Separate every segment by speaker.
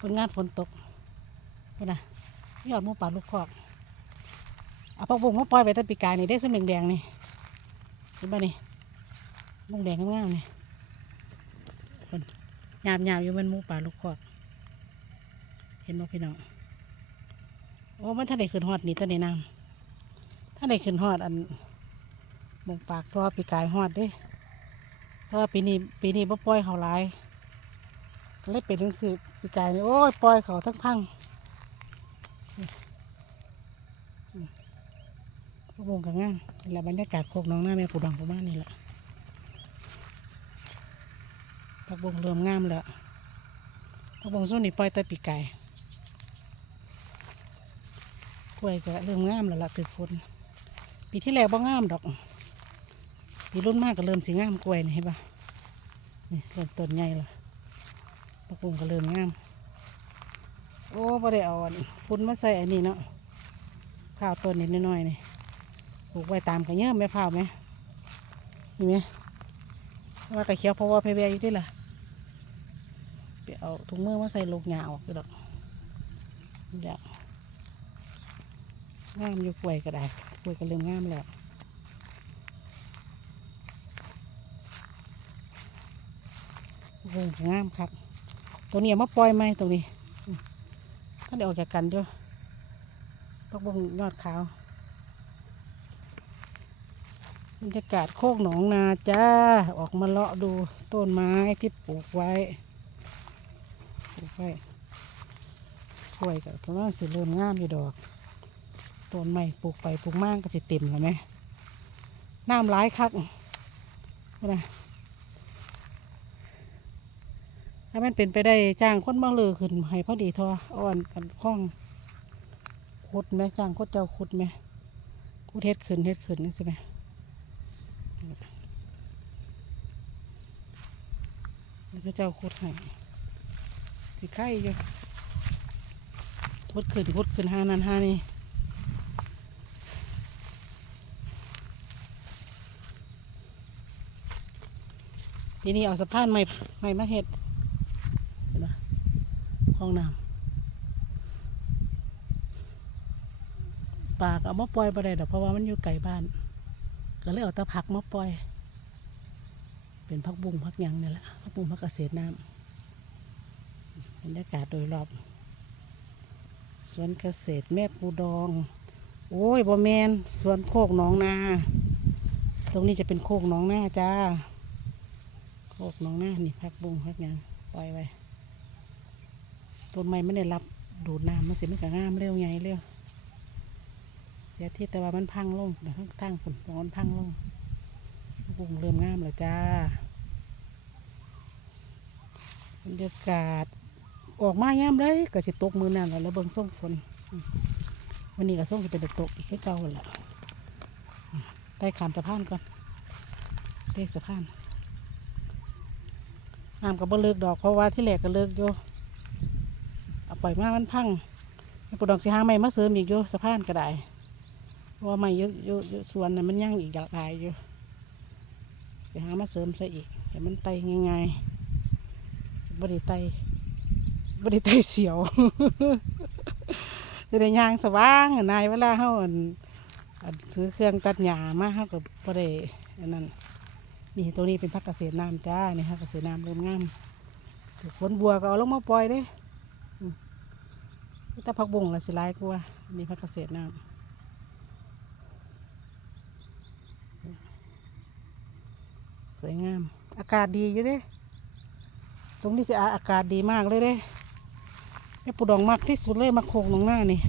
Speaker 1: ผลงานฝนตกนี่นะยอดมูป่าลูกคอกเอาพวกบุ้งมาปล่อยไปตั้งปีกายนี่ได้ส้มแดงๆนี่เห็นป่ะนี่บุ้งแดงงามๆนี่คนหยามยามๆอยู่มันมูป่าลูกคอก เห็นบ่พี่น้องโอ้มันถ้าได้ขึ้นฮอดนี่ตัวนี้น้ำถ้าได้ขึ้นฮอดอันหมงปากตัวปีกายฮอดเด้เพราะว่าปีนี้ปีนี้บ่ปล่อยเขาหลาย เลยเป็นหนังสือปีกายนี่โอ้ยปล่อยเขาทั้งพังพวกวงกันงามนี่แหละบรรยากาศโคกน้องหน้าแม่ปูดองประมาณนี้แหละพักวงเริ่มงามแล้วพักวงส่วนนี้ปล่อยแต่ปีกายกล้วยก็เริ่มงามแล้วล่ะตึกฝนปีที่แล้วบ่งามดอกปีรุ่นมากก็เริ่มสีงามกล้วยนี่เห็นปะนี่เริ่มต้นใหญ่แล้ว ปลากุ้งก็เริ่มงาม โอ้บ่ได้เอาอันฟุ้นมาใส่อันนี้เนาะข้าวต้นนิดน้อยๆนี่ปลูกไว้ตามกันเยอะไหมข้าวไหมนี่ไหมว่ากระเขียวเพราะว่าเพเวียอยู่ด้วยล่ะไปเอาถุงมือมาใส่ลูกหยาออกก็ดอกเดี๋ยวงามอยู่กล้วยก็ได้กล้วยก็เริ่มงามแล้วงามครับ ตรงนี้มาปล่อยไหมตรงนี้ท่านได้ออกจากกันด้วยพักบงยอดขาวบรรยากาศโคกหนองนาจ้า ออกมาเลาะดูต้นไม้ที่ปลูกไว้ปลูกไว้กล้วยกับกำลังสิเริ่มงามอยู่ดอกต้นไม้ปลูกไปปลูกมากก็สิเต็มแล้วไหมน้ำร้ายคักนะ ถ้ามันเป็นไปได้จ้างคนมาเลือขึ้นให้พอดีทออ่อนกันคล้องขุดไหมจ้างคนเจ้าขุดไหมขุดเฮ็ดขึ้นเฮ็ดขึ้นนี่ใช่ไหมแล้วก็เจ้าขุดให้สิไข่อยู่ขุดขึ้นขุดขึ้นห้านันหานี่ทีนี้เอาสะพานใหม่ใหม่มาเฮ็ดเห็นปะ คลองน้ำปลาก็เอามาปล่อยไปได้ดอกเพราะว่ามันอยู่ไกลบ้าน ก็เลยเอาตะผักมาปล่อย เป็นพักบุ้งพักยังนี่แหละพักบุ้งพักเกษตรน้ำบรรยากาศโดยรอบสวนเกษตรแม่ปูดอง โอ้ยบ่แมนสวนโคกหนองนา ตรงนี้จะเป็นโคกหนองนาจ้า โคกหนองนานี่พักบุ้งพักยังปล่อยไว้ ต้นไม้ไม่ได้รับดูดน้ำมันสิมันก็งามเร็วไงเร็วเสียที่แต่ว่ามันพังลงเดี๋ยวทั้งทั้งฝนรงนั้นพังลงบุ้งเริ่มงามแล้วจ้าบรรยากาศออกมาย่มเลยก็สิตกมือนั่นแล้วเบิ่งส่งฝนวันนี้ก็ส่งจะเป็นตกอีกแคือเก่าแหละอืมได้ขามสะพานก่อนเรียกสะพานน้ำก็บ่เลิกดอกเพราะว่าที่แรกก็เลิกอยู่ เอาปล่อยมามันพังให้ปูดอกสิหาไม้มาเสริมอีกอยู่สะพานก็ได้เพราะว่าไม้อยู่อยู่อยู่สวนน่ะมันยังอีกหลายอยู่สิหามาเสริมซะอีกเดี๋ยวมันไตง่ายๆบ่ได้ไตบ่ได้ไตเสียวจะได้ยางสว่างนายเวลาเฮาอันซื้อเครื่องตัดหญ้ามาเฮาก็บ่ได้อันนั้นนี่ตัวนี้เป็นพักเกษตรน้ำจ้านี่พักเกษตรน้ำเริ่มงามฝนบัวก็เอาลงมาปล่อยเด้ อืมแต่พักบุ้งละสิหลายกว่าอันนี่พักเกษตรน้ำสวยงาม อากาศดีอยู่เด้ ตรงนี้สิอาอากาศดีมากเลยเด้แม่ปูดองมากที่สุดเลยมาโคกหนองหน้านี่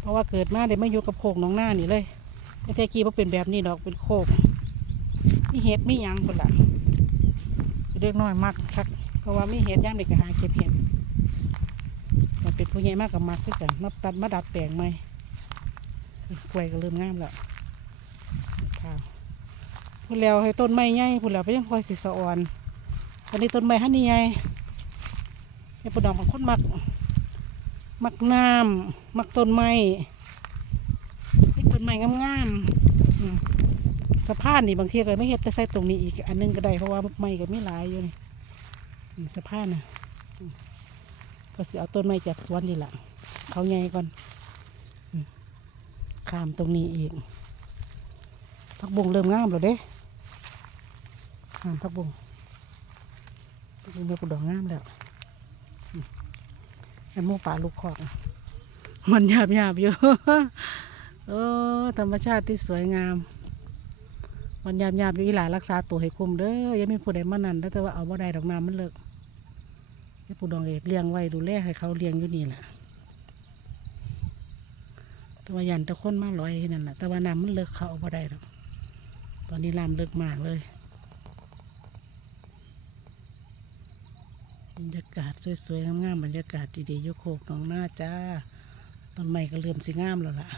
Speaker 1: เพราะว่าเกิดมาเดี๋ยวไม่อยู่กับโคกหนองหน้านี่เลยแต่แทกี้ว่าเป็นแบบนี้ดอกเป็นโคกมีเห็ดมียังคนละเด็กน้อยมากคักเพราะว่ามีเห็ดย่างเด็กก็หาเก็บเห็ด เป็นผู้ใหญ่มากกับมากคือกันมาตัดมาดัดแปลงไหมกล้วยก็เริ่มงามแล้วข้าวพูดแล้วให้ต้นไม้ใหญ่พูดแล้วไปยังคอยสิสะอ่อนตอนนี้ต้นไม้ฮันนี่ใหญ่ให้ปูดองบางคนมัก มักน้ำมักต้นไม้มีต้นไม้งามๆอืมสะพานนี่บางทีก็ไม่เห็ดแต่ใส่ตรงนี้อีกอันนึงก็ได้เพราะว่าไม่ก็ไม่หลายอยู่นี่สะพานนะ ก็สิเอาต้นไม้จากสวนนี่แหละเขาใหญ่ก่อนข้ามตรงนี้อีกพักบุงเริ่มงามแล้วเด้งามพักบุงพักบุงเริ่มดอกงามแล้วอืมอันหมูป่าลูกคอกมันหยาบหยาบอยู่โอ้ธรรมชาติที่สวยงาม มันหยาบหยาบอยู่อีหลารักษาตัวให้คุมเด้ออยังมีผู้ใดมานั่นแล้วแต่ว่าเอาบ่ได้ดอกน้ำมันเลิก ให้ปู่ดองเอกเลี้ยงไว้ดูแลให้เขาเลี้ยงอยู่นี่แหละแต่ว่ายันตะคนมาลอยนั่นแหละแต่ว่าน้ำมันเลิกเขาเอาบ่ได้หรอกตอนนี้น้ำเลิกมากเลยบรรยากาศสวยๆงามๆบรรยากาศดีๆยกโคกหนองหน้าจ้าต้นไม้ก็เริ่มสิงามแล้วล่ะ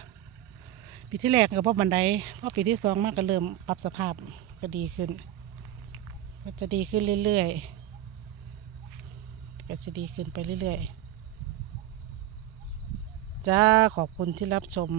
Speaker 1: ปีที่แรกก็เพราะบันไดพราะปีที่สองมากก็เริ่มปรับสภาพก็ดีขึ้น ก็จะดีขึ้นเรื่อยๆ ก็จะดีขึ้นไปเรื่อยๆ จ้าขอบคุณที่รับชม